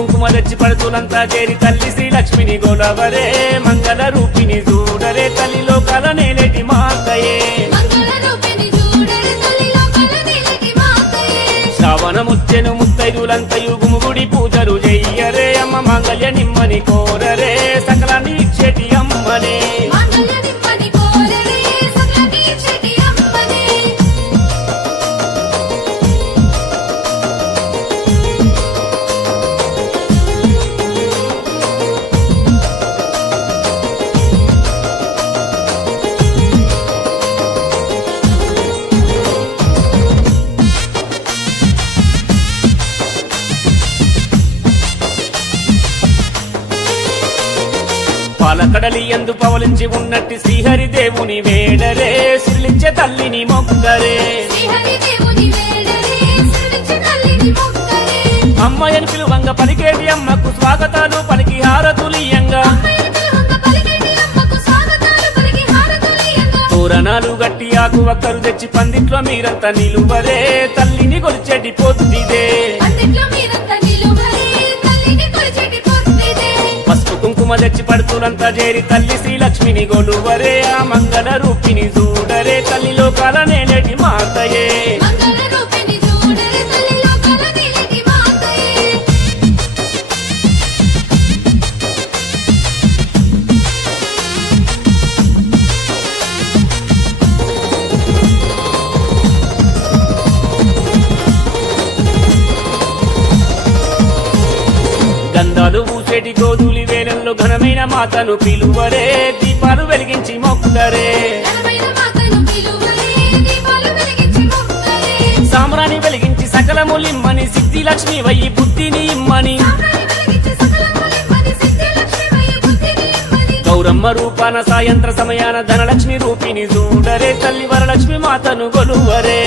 కుంకుమ తెచ్చి పడుతులంతా చేరి తల్లి శ్రీలక్ష్మిని గొలవరే మంగళ రూపిని చూడరే తల్లి లోకాల నేలేటి మాతయే శ్రావణముచ్చెను ముత్తైదులంతయు గుముగుడి పూజలు చెయ్యరే అమ్మ మంగళ్య నిమ్మని కోరరే సకలాన్ని ఇచ్చేటి అమ్మనే పాలకడలి ఎందు పవలించి ఉన్నట్టి శ్రీహరి దేవుని వేడరే సిరిలించే తల్లిని మొక్కరే అమ్మయని పిలువంగ పలికేటి అమ్మకు స్వాగతాలు పలికి హారతులియంగా తోరణాలు గట్టి ఆకు ఒక్కరు తెచ్చి పందిట్లో మీరంతా నిలువరే తల్లిని కొలిచేటి పొద్దిదే పసుపు కుంకుమ తెచ్చి పడుతులంతా చేరి తల్లి శ్రీలక్ష్మిని గొలువరే ఆ మంగళ రూపిని చూడరే తల్లి లోకాల నేలేటి మాతయే గంధాలు పూసేటి గోధులి వేలల్లో ఘనమైన మాతను పిలువరే దీపాలు వెలిగించి మొక్కుదరే సామ్రాణి వెలిగించి సకలములిమ్మని సిద్ధి లక్ష్మి వయ్యి బుద్ధిని ఇమ్మని గౌరమ్మ రూపాన సాయంత్ర సమయాన ధనలక్ష్మి రూపిని చూడరే తల్లి వరలక్ష్మి మాతను గొలువరే